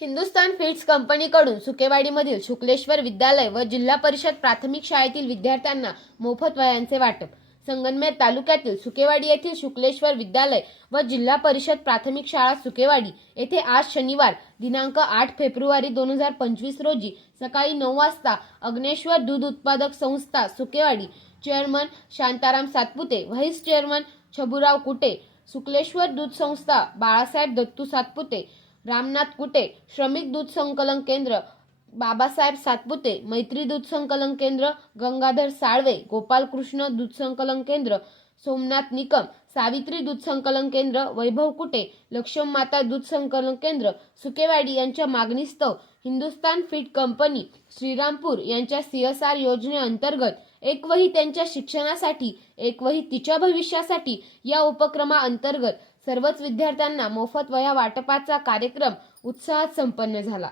Hindustan feeds कंपनीकडून सुकेवाडीमधील शुक्लेश्वर विद्यालय व जिल्हा परिषद प्राथमिक शाळेतील विद्यार्थ्यांना मोफत वयांचे वाटप. संगनमेर तालुक्यातील सुकेवाडी येथील शुक्लेश्वर विद्यालय व जिल्हा परिषद प्राथमिक शाळा सुकेवाडी येथे आज शनिवार दिनांक आठ फेब्रुवारी दोन हजार पंचवीस रोजी सकाळी नऊ वाजता अग्नेश्वर दूध उत्पादक संस्था Sukewadi chairman Shantaram Satpute vice chairman Chhaburao Kute Shukleshwar दूध संस्था बाळासाहेब दत्तू सातपुते रामनाथ कुटे श्रमिक दूध संकलन केंद्र बाबासाहेब सातपुते मैत्री दूध संकलन केंद्र गंगाधर साळवे गोपालकृष्ण दूध संकलन केंद्र सोमनाथ निकम सावित्री दूध संकलन केंद्र वैभव कुटे लक्ष्म माता दूध संकलन केंद्र सुकेवाडी यांच्या मागणीस्तव हिंदुस्तान फीड कंपनी श्रीरामपूर यांच्या सीएसआर योजनेअंतर्गत एक वही त्यांच्या शिक्षणासाठी एक वही तिच्या भविष्यासाठी या उपक्रमाअंतर्गत सर्वच विद्यार्थ्यांना मोफत वया वाटपाचा कार्यक्रम उत्साहात संपन्न झाला.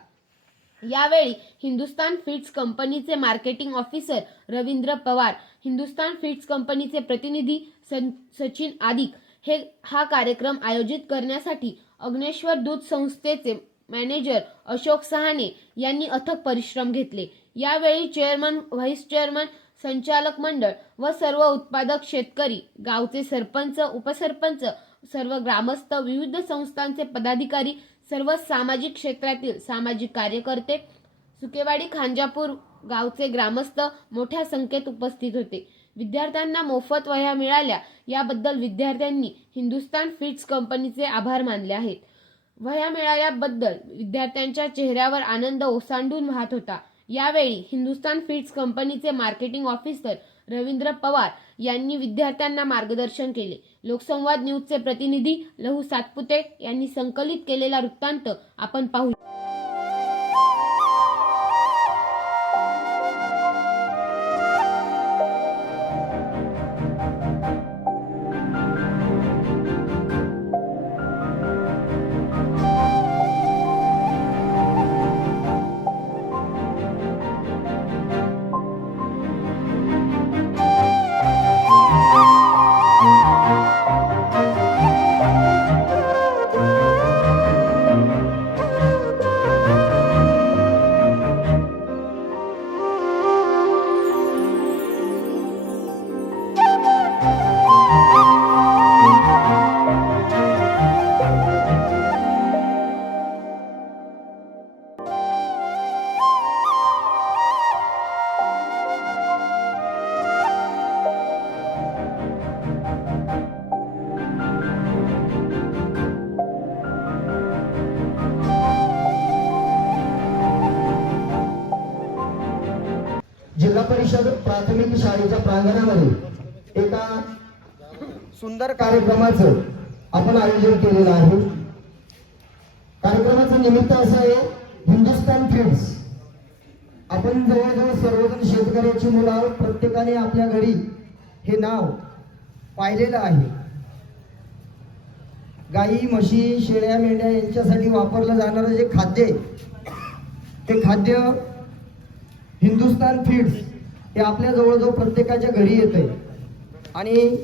यावेळी हिंदुस्तान फीड्स कंपनीचे marketing officer Ravindra Pawar Hindustan feeds कंपनीचे प्रतिनिधी सचिन आदिक हे हा कार्यक्रम आयोजित करण्यासाठी अग्नेश्वर दूध संस्थेचे मॅनेजर अशोक सहाने यांनी अथक परिश्रम घेतले. यावेळी चेअरमन व्हाईस चेअरमन संचालक मंडळ व सर्व उत्पादक शेतकरी गावचे सरपंच उपसरपंच सर्व ग्रामस्थ विविध संस्थांचे पदाधिकारी सर्व सामाजिक क्षेत्रातील सामाजिक कार्यकर्ते सुकेवाडी खांजापूर गावचे ग्रामस्थ मोठ्या संख्येत उपस्थित होते. विद्यार्थ्यांना मोफत वह्या मिळाल्या. याबद्दल विद्यार्थ्यांनी हिंदुस्तान फिट्स कंपनीचे आभार मानले आहेत. वह्या मिळाल्याबद्दल विद्यार्थ्यांच्या चेहऱ्यावर आनंद ओसांडून वाहत होता. यावेळी हिंदुस्तान फीड्स कंपनीचे मार्केटिंग ऑफिसर रवींद्र पवार यांनी विद्यार्थ्यांना मार्गदर्शन केले. लोकसंवाद न्यूजचे प्रतिनिधी लहू सातपुते यांनी संकलित केलेला वृत्तांत आपण पाहू जिल्हा परिषद प्राथमिक शाळेच्या प्रांगणामध्ये एका सुंदर कार्यक्रमाचं आपण आयोजन केलेलं आहे. कार्यक्रमाचं निमित्त असं आहे हिंदुस्तान फीड्स आपण जवळजवळ सर्वजण शेतकऱ्याची मुलं आहोत प्रत्येकाने आपल्या घरी हे नाव पाहिलेलं आहे. गाई म्हशी शेळ्या मेंढ्या यांच्यासाठी वापरलं जाणारं जे खाद्य आहे ते खाद्य हिंदुस्तान फीड्स हे आपल्या जवळजवळ प्रत्येकाच्या घरी येत आहे आणि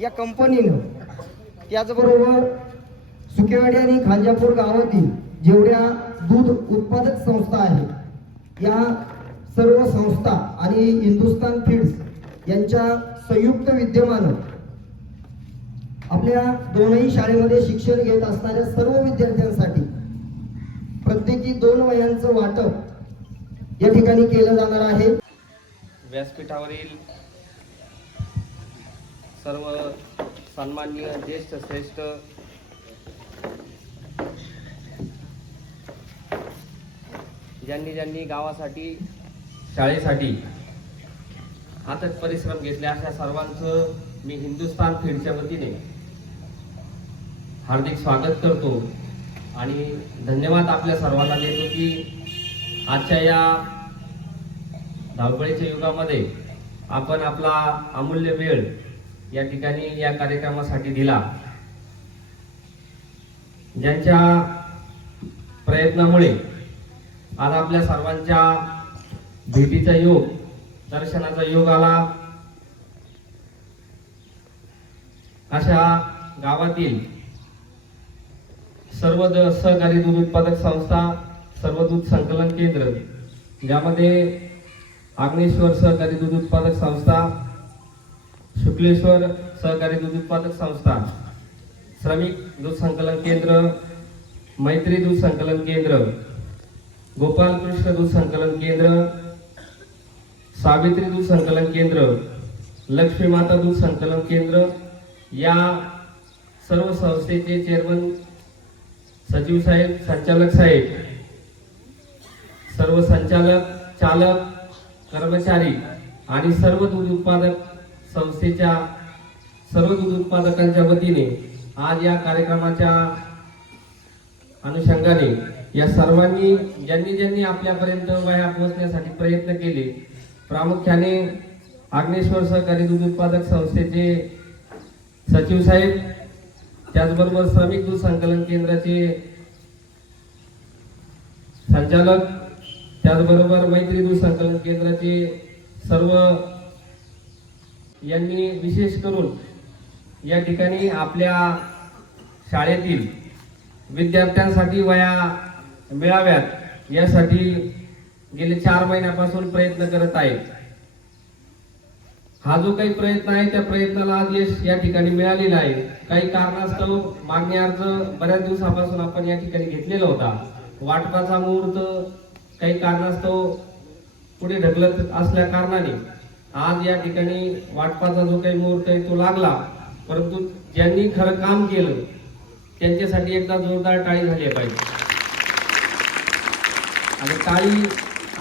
या कंपनीनं त्याचबरोबर सुकेवाडी आणि खांजापूर गावातील जेवढ्या दूध उत्पादक संस्था आहेत या सर्व संस्था आणि हिंदुस्तान फीड्स यांच्या संयुक्त विद्यमानं आपल्या दोनही शाळेमध्ये शिक्षण घेत असणाऱ्या सर्व विद्यार्थ्यांसाठी प्रत्येकी दोन वयांचं वाटप या ठिकाणी केलं जाणार आहे. व्यासपीठावरील सर्व सन्माननीय ज्येष्ठ श्रेष्ठ ज्यांनी ज्यांनी गावासाठी शाळेसाठी अथक परिश्रम घेतले अशा सर्वांचं मी हिंदुस्थान फीडच्या वतीने हार्दिक स्वागत करतो आणि धन्यवाद आपल्या सर्वांना देतो की आजच्या या धावपळीच्या युगामध्ये आपण आपला अमूल्य वेळ या ठिकाणी या कार्यक्रमासाठी दिला. ज्यांच्या प्रयत्नामुळे आज आपल्या सर्वांच्या भेटीचा योग दर्शनाचा योग आला. अशा गावातील सर्व सहकारी दूध उत्पादक संस्था सर्व दूध संकलन केंद्र ज्यामध्ये आग्नेश्वर सहकारी दूध उत्पादक संस्था शुक्लेश्वर सहकारी दूध उत्पादक संस्था श्रमिक दूध संकलन केंद्र मैत्री दूध संकलन केंद्र गोपाल कृष्ण दूध संकलन केंद्र सावित्री दूध संकलन केंद्र लक्ष्मी माता दूध संकलन केंद्र या सर्व संस्थेचे चेअरमन सचिव साहेब संचालक साहेब सर्व संचालक चालक कर्मचारी आणि सर्व दूध उत्पादक संस्थेच्या सर्व दूध उत्पादकांच्या वतीने आज या कार्यक्रमाच्या अनुषंगाने या सर्वांनी ज्यांनी ज्यांनी आपल्यापर्यंत वया पोहोचण्यासाठी प्रयत्न केले प्रामुख्याने आग्नेश्वर सहकारी दूध उत्पादक संस्थेचे सचिव साहेब त्याचबरोबर श्रमिक दूध संकलन केंद्राचे संचालक त्याचबरोबर मैत्री दूध संकलन केंद्राचे सर्व यांनी विशेष करून या ठिकाणी आपल्या शाळेतील विद्यार्थ्यांसाठी वया मिळाव्यात यासाठी गेले चार महिन्यापासून प्रयत्न करत आहेत. हा जो काही प्रयत्न आहे त्या प्रयत्नाला आज यश या ठिकाणी मिळालेला आहे. काही कारणास्तव मागणी अर्ज बऱ्याच दिवसापासून आपण या ठिकाणी घेतलेला होता. वाटपाचा मुहूर्त काही कारणास्तव पुढे ढकलत असल्या कारणाने आज या ठिकाणी वाटपाचा जो काही मुहूर्त आहे तो लागला. परंतु ज्यांनी खरं काम केलं त्यांच्यासाठी एकदा जोरदार टाळी झाली पाहिजे. आणि टाळी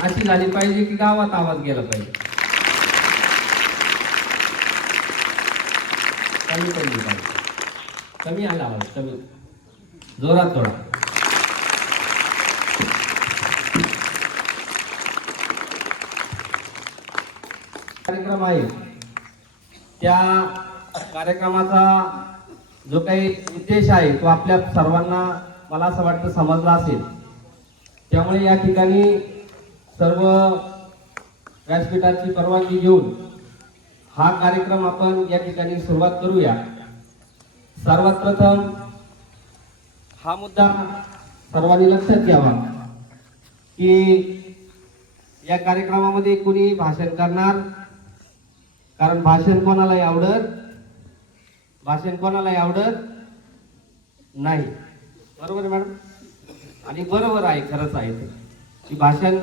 अशी झाली पाहिजे की गावात आवाज गेला पाहिजे. कमी पडली पाहिजे. कमी आला आवाज कमी. जोरात थोडा कार्यक्रम आहे. त्या कार्यक्रमाचा जो काही उद्देश आहे तो आपल्या सर्वांना मला असं वाटतं समजला असेल. त्यामुळे या ठिकाणी सर्व व्यासपीठाची परवानगी घेऊन हा कार्यक्रम आपण या ठिकाणी सुरुवात करूया. सर्वात प्रथम हा मुद्दा सर्वांनी लक्षात घ्यावा की या कार्यक्रमामध्ये कुणी भाषण करणार कारण भाषण कोणालाही आवडत? भाषण कोणालाही आवडत? नाही. बरोबर आहे मॅडम? आणि बरोबर आहे खरंच आहे ते. की भाषण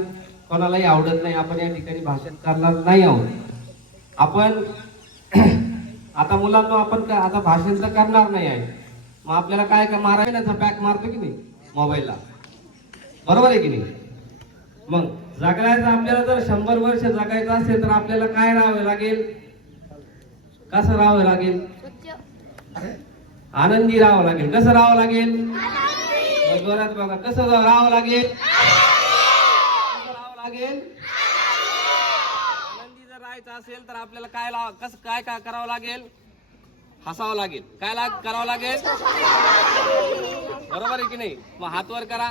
कोणालाही आवडत नाही. आपण या ठिकाणी भाषण करणार नाही आहोत. आपण आता मुलांना आपण का आता भाषण तर करणार नाही आहे. मग आपल्याला काय का मारायला पॅक मारतो की नाही? मोबाईलला. बरोबर आहे की नाही? मग जगायचं आपल्याला जर शंभर वर्ष जगायचं असेल तर आपल्याला काय राहावं लागेल? कसं राहावं लागेल? आनंदी राहावं लागेल. कसं राहावं लागेल? जोरात बघा कसं राहावं लागेल? कसं राहावं लागेल? आनंदी जर राहायचं असेल तर आपल्याला काय लाव कसं काय काय करावं लागेल? हसावं लागेल. काय लाग करावं लागेल? बरोबर आहे की नाही? मग हात वर करा.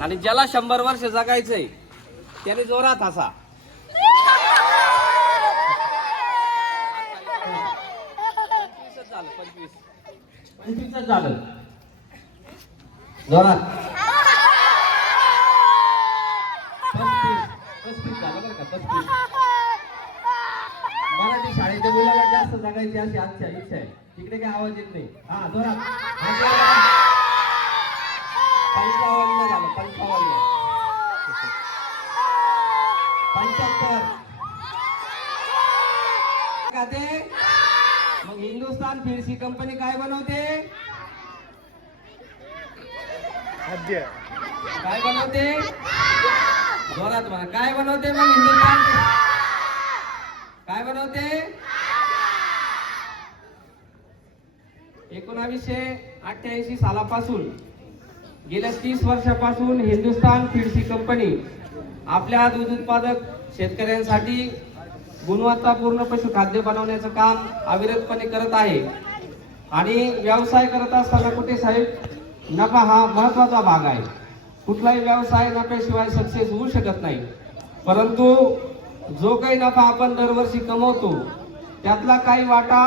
आणि ज्याला शंभर वर्ष जगायचंय त्याने जोरात हसा पंचवीसच झालं पंचवीस पंचवीसच झालं जोरात. पस्तीस झालं बरं का पस्तीस. मराठी शाळेच्या मुलाला जास्त जगायची अशी आजच्या इच्छा आहे. तिकडे काय आवाज येत नाही. हा जोरात. पंचावन्न झालं पंचावन्न. पंच्याहत्तर. का ते? मग हिंदुस्तान फिरसी कंपनी काय बनवते? काय बनवते? जोरात म्हणा. काय बनवते मग हिंदुस्तान काय बनवते? एकोणावीसशे अठ्ठ्याऐंशी सालापासून गेल्या तीस वर्षापासून हिंदुस्तान फिडसी कंपनी आपल्या दूध उत्पादक शेतकऱ्यांसाठी गुणवत्तापूर्ण पशुखाद्य बनवण्याचं काम अविरतपणे करत आहे. आणि व्यवसाय करत असताना कुठे साहेब नफा हा महत्त्वाचा भाग आहे. कुठलाही व्यवसाय नफ्याशिवाय सक्सेस होऊ शकत नाही. परंतु जो काही नफा आपण दरवर्षी कमवतो त्यातला काही वाटा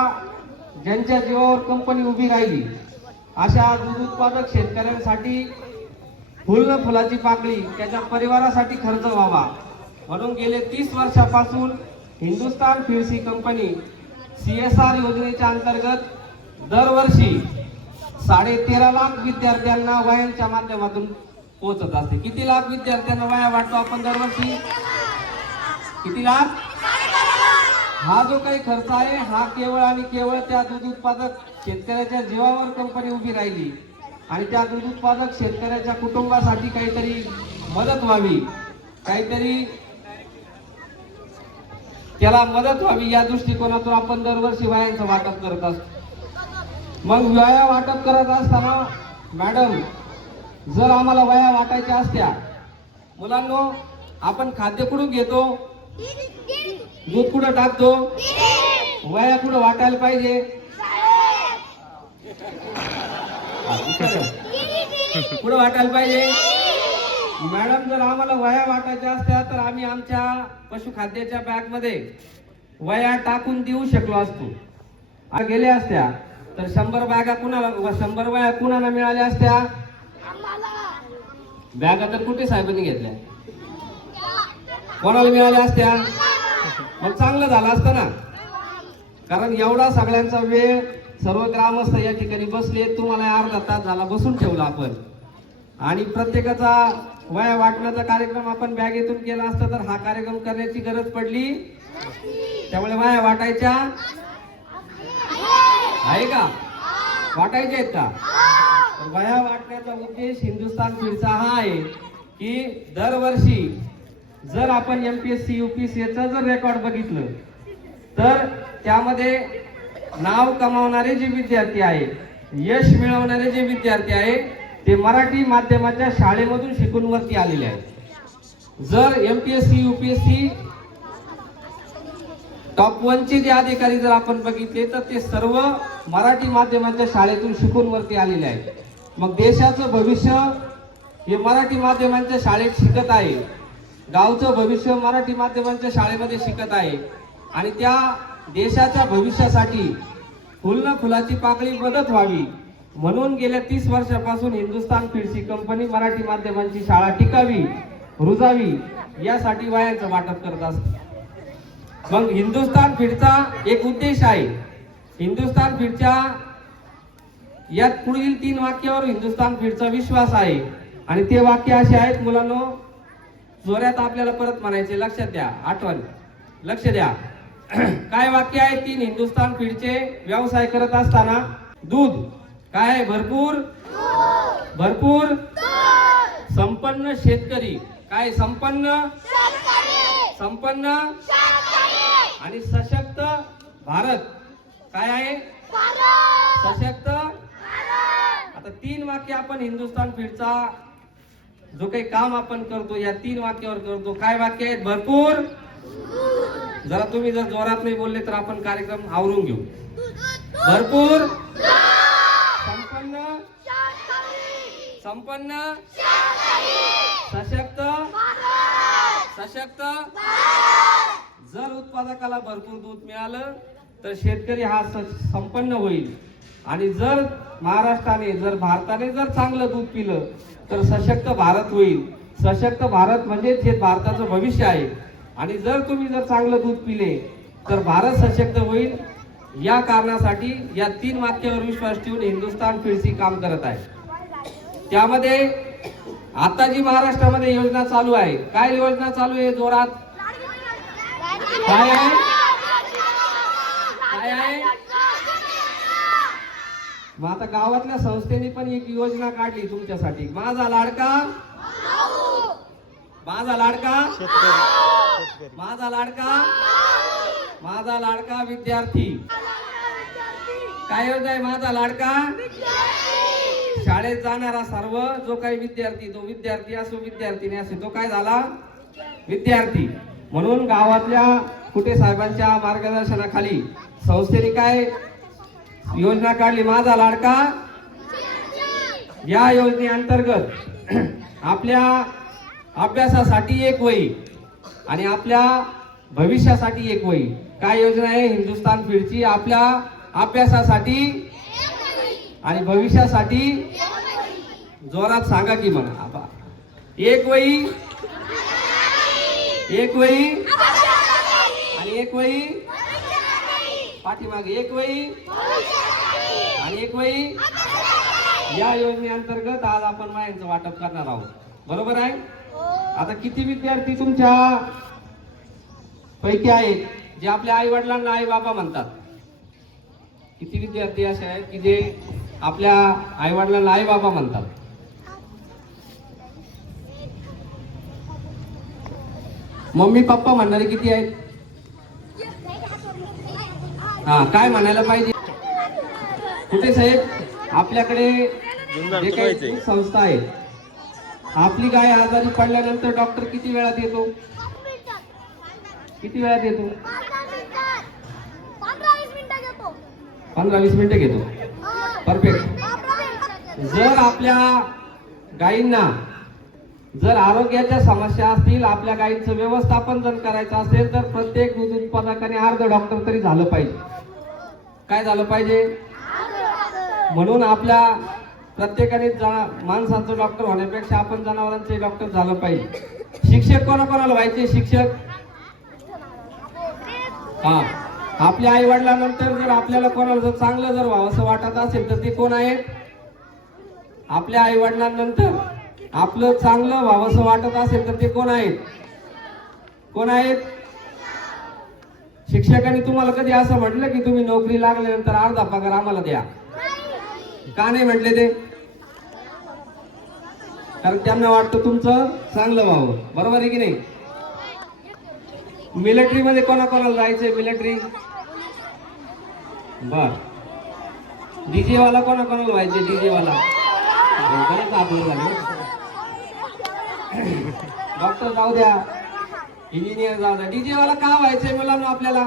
ज्यांच्या जीवावर कंपनी उभी राहिली अशा दूध उत्पादक शेतकऱ्यांसाठी फुल फुलाची पाकळी त्याच्या परिवारासाठी खर्च व्हावा. म्हणून गेले तीस वर्षापासून हिंदुस्तान फिरसी कंपनी सी एस आर योजनेच्या अंतर्गत दरवर्षी साडे तेरा लाख विद्यार्थ्यांना वयांच्या माध्यमातून पोहोचत असते. किती लाख विद्यार्थ्यांना वया वाटतो आपण दरवर्षी? किती लाख? हा जो काही खर्च आहे हा केवळ आणि केवळ त्या दूध उत्पादक शेतकऱ्याच्या जीवावर कंपनी उभी राहिली आणि त्या दूध उत्पादक शेतकऱ्याच्या कुटुंबासाठी काहीतरी मदत व्हावी काहीतरी त्याला मदत व्हावी. या दृष्टिकोनातून आपण दरवर्षी वयांचं वाटप करत असतो. मग वया वाटप करत असताना मॅडम जर आम्हाला वया वाटायच्या असत्या मुलांनो आपण खाद्य कुठून घेतो? दूध कुठं टाकतो? वया कुठं वाटायला पाहिजे? कुठं वाटायला पाहिजे? मॅडम जर आम्हाला वया वाटायच्या असत्या तर आम्ही आमच्या पशुखाद्याच्या बॅगमध्ये वया टाकून देऊ शकलो असतो. आ गेल्या असत्या. तर शंभर बॅगा कुणाला व शंभर वया कुणाला मिळाल्या असत्या? बॅगा तर कुठे साहेबांनी घेतल्या? कोणाला मिळाल्या असत्या? मग चांगलं झालं असतं ना. कारण एवढा सगळ्यांचा वेळ सर्व ग्रामस्थ या ठिकाणी बसले तुम्हाला अर्धा तास झाला बसून ठेवला आपण. आणि प्रत्येकाचा वया वाटण्याचा कार्यक्रम आपण बॅगेतून केला असता तर हा कार्यक्रम करण्याची गरज पडली? त्यामुळे वया वाटायच्या? आहे का? वाटायच्या आहेत का? वया वाटण्याचा उद्देश हिंदुस्थान फिरचा हा आहे की दरवर्षी जर आपण M P S C U MPSC UPSC जर रेकॉर्ड बघितलं तर त्यामध्ये नाव कमावणारे जे विद्यार्थी आहे यश मिळवणारे जे विद्यार्थी आहे ते मराठी माध्यमाच्या शाळेमधून शिकून वरती आलेले आहेत. जर M P S C U P S C top वनचे जे अधिकारी जर आपण बघितले तर ते सर्व मराठी माध्यमाच्या शाळेतून शिकून वरती आलेले आहेत. मग देशाचं भविष्य हे मराठी माध्यमांच्या शाळेत शिकत आहे. गावचं भविष्य मराठी माध्यमांच्या शाळेमध्ये शिकत आहे. आणि त्या देशाच्या भविष्यासाठी फुलनं फुलाची पाकळी मदत व्हावी. म्हणून गेल्या तीस वर्षापासून हिंदुस्तान फिरसी कंपनी मराठी माध्यमांची शाळा टिकावी रुजावी यासाठी वयांचं वाटप करत असते. मग हिंदुस्तान फिरचा एक उद्देश आहे. हिंदुस्तान फिरच्या यात पुढील तीन वाक्यावर हिंदुस्तान फिरचा विश्वास आहे. आणि ते वाक्य असे आहेत मुलांनो जोऱ्यात आपल्याला परत म्हणायचे लक्षात द्या आठवण. लक्ष द्या. काय वाक्य आहे? तीन हिंदुस्तान फीडचे व्यवसाय करत असताना दूध काय आहे? भरपूर? भरपूर? संपन्न शेतकरी. काय संपन्न? संपन्न? आणि सशक्त भारत. काय आहे? सशक्त? आता तीन वाक्य आपण हिंदुस्थान फीडचा जो काही काम आपण करतो या तीन वाक्यावर करतो. काय वाक्य आहेत? भरपूर? जरा तुम्ही जर जोरात नाही बोलले तर आपण कार्यक्रम आवरून घेऊ. भरपूर? संपन्न. संपन्न. सशक्त. सशक्त. जर उत्पादकाला भरपूर दूध मिळालं तर शेतकरी हा संपन्न होईल. आणि जर महाराष्ट्राने जर भारताने जर चांगलं दूध पिलं तर सशक्त भारत होईल. सशक्त भारत म्हणजे हे भारताचं भविष्य आहे. आणि जर तुम्ही जर चांगलं दूध पिले तर भारत सशक्त होईल. या कारणासाठी या तीन वाक्यावर विश्वास ठेवून हिंदुस्तान फिरसी काम करत आहे. त्यामध्ये आता जी महाराष्ट्रामध्ये योजना चालू आहे काय योजना चालू आहे जोरात? काय आहे? काय आहे? मग आता गावातल्या संस्थेने पण एक योजना काढली तुमच्यासाठी. माझा लाडका? माझा लाडका? माझा लाडका? माझा लाडका विद्यार्थी. काय योजना आहे माझा लाडका? शाळेत जाणारा सर्व जो काही विद्यार्थी तो विद्यार्थी असो विद्यार्थिनी असो तो काय झाला? विद्यार्थी. म्हणून गावातल्या कुठे साहेबांच्या मार्गदर्शनाखाली संस्थेने काय योजना काढली? माझा लाडका? या योजनेअंतर्गत आपल्या अभ्यासासाठी एक वही आणि आपल्या भविष्यासाठी एक वही. काय योजना आहे? हिंदुस्थान फीडची आपल्या अभ्यासासाठी आणि भविष्यासाठी? जोरात सांगा की मग आबा. एक वही एक वही आणि एक वही पाठीमागे एक वही आणि एक वही. या योजनेअंतर्गत आज आपण मायांचं वाटप करणार आहोत. बरोबर आहे? आता किती विद्यार्थी तुमच्या पैकी आहेत? जे आपल्या आई वडिलांना आई बाबा म्हणतात. किती विद्यार्थी असे आहेत की जे आपल्या आई वडिलांना आई बाबा म्हणतात. मम्मी पप्पा म्हणणारे किती आहेत? हा काय म्हणायला पाहिजे? कुठे साहेब? आपल्याकडे जे काही संस्था आहे आपली गाय आजारी पडल्यानंतर डॉक्टर किती वेळात येतो किती वेळात येतो पंधरा वीस मिनिटं घेतो. परफेक्ट जर आपल्या गायींना जर आरोग्याच्या समस्या असतील आपल्या गायींचं व्यवस्थापन जर करायचं असेल तर प्रत्येक दूध उत्पादकाने अर्ध डॉक्टर तरी झालं पाहिजे. काय झालं पाहिजे? म्हणून आपल्या प्रत्येकाने जा- माणसाचं डॉक्टर होण्यापेक्षा आपण जनावरांचे डॉक्टर झालं पाहिजे. शिक्षक कोणाकोणाला व्हायचे? शिक्षक? हा. आपल्या आई वडिलांनंतर जर आपल्याला कोणाला जर चांगलं जर व्हावं असं वाटत असेल तर ते कोण आहेत? आपल्या आई वडिलांनंतर आपलं चांगलं व्हावंसं वाटत असेल तर ते कोण आहेत? कोण आहेत? शिक्षकांनी तुम्हाला कधी असं म्हटलं की तुम्ही नोकरी लागल्यानंतर अर्धा पगार आम्हाला द्या? का नाही म्हटले ते? कारण त्यांना वाटतं तुमचं चांगलं व्हावं. बरोबर आहे की नाही? मिलिटरीमध्ये कोणाकोणाला जायचंय मिलिटरी? बर. डीजे वाला कोणाकोणाला व्हायचे डीजे वाला डॉक्टर जाऊ द्या. इंजिनियर जाऊ द्या. डीजे वाला का व्हायचंय मुलांना आपल्याला?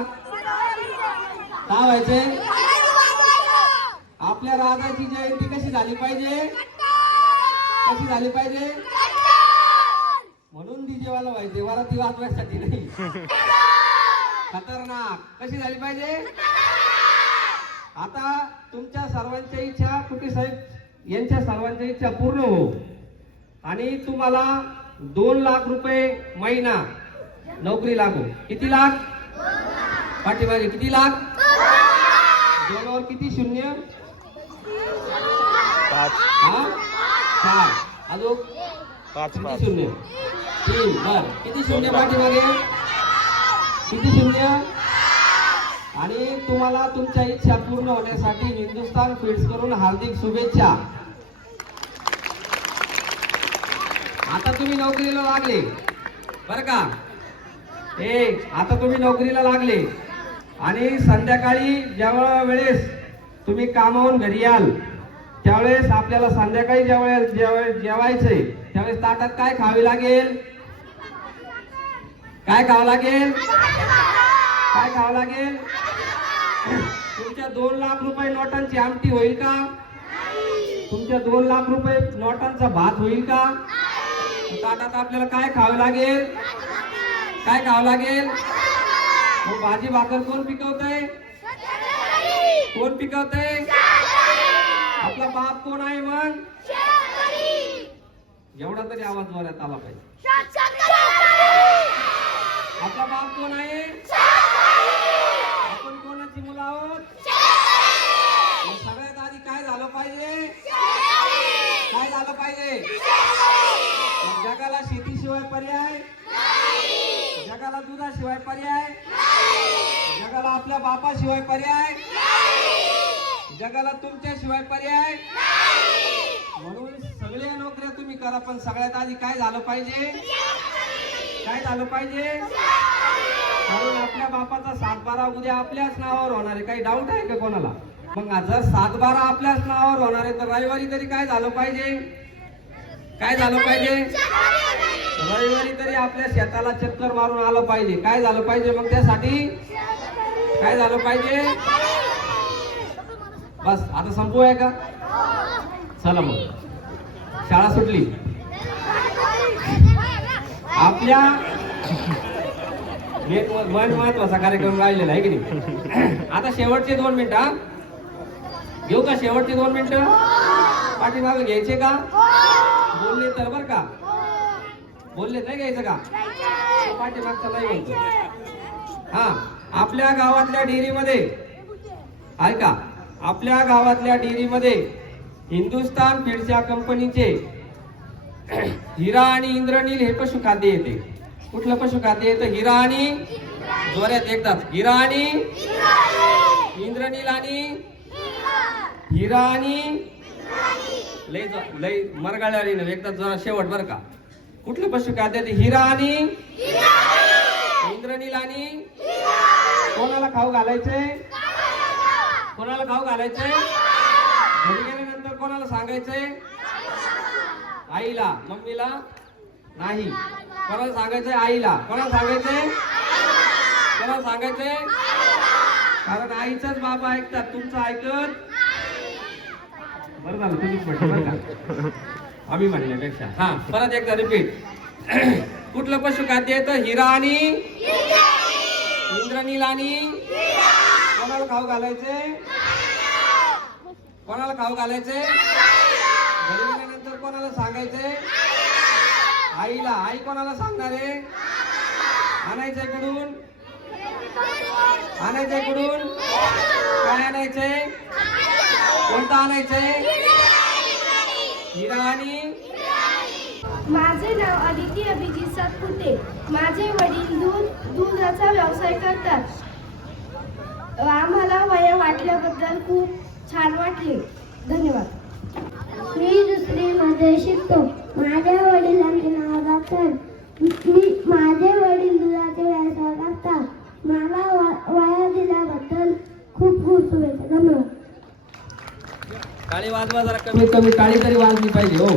का व्हायचंय? आपल्या राजाची जयंती कशी झाली पाहिजे? कशी झाली पाहिजे? म्हणून डीजे वाला व्हायचे वराती वाजवायसाठी नाही. खतरनाक. कशी झाली पाहिजे? आता तुमच्या सर्वांच्या इच्छा कुठे साहेब? यांच्या सर्वांच्या इच्छा पूर्ण हो. आणि तुम्हाला दोन लाख रुपये महिना नोकरी लागू. किती लाख? पाठीमागे किती लाख? दोनावर किती? शून्य? हा? चार. अजून? किती शून्य? तीन. बर. किती शून्य पाठीमागे? किती शून्य? आणि तुम्हाला तुमच्या इच्छा पूर्ण होण्यासाठी हिंदुस्थान फीड्स करून हार्दिक शुभेच्छा. आता तुम्ही नोकरीला लागले. बर का? ए आता तुम्ही नोकरीला लागले. आणि संध्याकाळी ज्या वेळेस तुम्ही कामावून घरी याल त्यावेळेस आपल्याला संध्याकाळी ज्या वेळेस जेवायचंय त्यावेळेस ताटात काय खावे लागेल? काय खावं लागेल? काय खावं लागेल? तुमच्या दोन लाख रुपये नोटांची आमटी होईल का? तुमच्या दोन लाख रुपये नोटांचा भात होईल का? ताटात आपल्याला काय खावं लागेल? काय खावं लागेल? मग भाजी भाकर कोण पिकवतंय? कोण पिकवतंय? आपला बाप कोण आहे मग? एवढा तरी आवाज जोरात आला पाहिजे. आपला बाप कोण आहे आपण कोणाची मुलं आहोत मग सगळ्यात आधी काय झालं पाहिजे काय झालं पाहिजे मग जगाला शेतीशिवाय पर्याय जगाला दुधाशिवाय पर्याय? जगाला आपल्या बापाशिवाय पर्याय? जगाला तुमच्याशिवाय पर्याय? म्हणून सगळ्या नोकऱ्या तुम्ही करा पण सगळ्यात आधी काय झालं पाहिजे? काय झालं पाहिजे? कारण आपल्या बापाचा सातबारा उद्या आपल्याच नावावर होणार आहे. काही डाऊट आहे का कोणाला? मग जर सातबारा आपल्याच नावावर होणार आहे तर रविवारी तरी काय झालं पाहिजे? काय झालं पाहिजे? रविवारी तरी आपल्या शेताला चक्कर मारून आलं पाहिजे. काय झालं पाहिजे मग त्यासाठी? काय झालं पाहिजे? बस आता संपवूया का? चला मग. शाळा सुटली. आपल्या मेन महत्त्वाचा कार्यक्रम राहिलेला आहे की नाही? आता शेवटचे दोन मिनिटं हा. घेऊ का शेवटचे दोन मिनिटं? पाठीमागे घ्यायचे का? बोलले तर बर का? बोलले नाही घ्यायचं का? पाठीमागचं नाही घ्यायचं. हा आपल्या गावातल्या डेअरीमध्ये ऐका आपल्या गावातल्या डेअरीमध्ये हिंदुस्तान फीडच्या कंपनीचे हिरा आणि इंद्रनील हे पशुखाद्य येते. कुठलं पशुखाद्य येतं? हिरा आणि जोऱ्यात एकदाच हिरा आणि इंद्रनील. आणि हिरा आणि लय लय मरगाळ्याने नव्हे एकदा जरा शेवट बर का. कुठलं काय ते? हिरा आणि? इंद्रनील आणि? कोणाला खाऊ घालायचे? कोणाला खाऊ घालायचे? घरी गेल्यानंतर कोणाला सांगायचंय आईला मम्मीला? नाही. कोणाला सांगायचंय आईला. कोणाला सांगायचंय कोणाला सांगायचंय कारण आईचाच बाबा ऐकतात. तुमचं ऐकत बरं झालं तुम्हीच म्हटलं का? आम्ही म्हणण्यापेक्षा हा परत एकदा रिपीट कुठलं पशु खाद्य येतं? हिरा आणि? इंद्रनील आणि? कोणाला खाऊ घालायचे? कोणाला खाऊ घालायचे? घरी गेल्यानंतर कोणाला सांगायचे? आईला. आई कोणाला सांगणार आहे? आणायचंयकडून आणायचंयकडून काय आणायचंय कोणतं आणायचंय हिरा आणि माझे नाव आदिती अभिजित सातपुते. माझे वडील दूध दुधाचा व्यवसाय करतात. आम्हाला वया वाटल्याबद्दल खूप छान वाटले. धन्यवाद. मी दुसरी मध्ये शिकतो. माझ्या वडिलांचे नाव डॉक्टर. मी माझे वडील दुधाचे व्यवसाय करतात. मला व- वया दिल्याबद्दल खूप खूप शुभेच्छा. धन्यवाद. टाळी वाजवा जरा कमीत कमी टाळी तरी वाजली पाहिजे हो.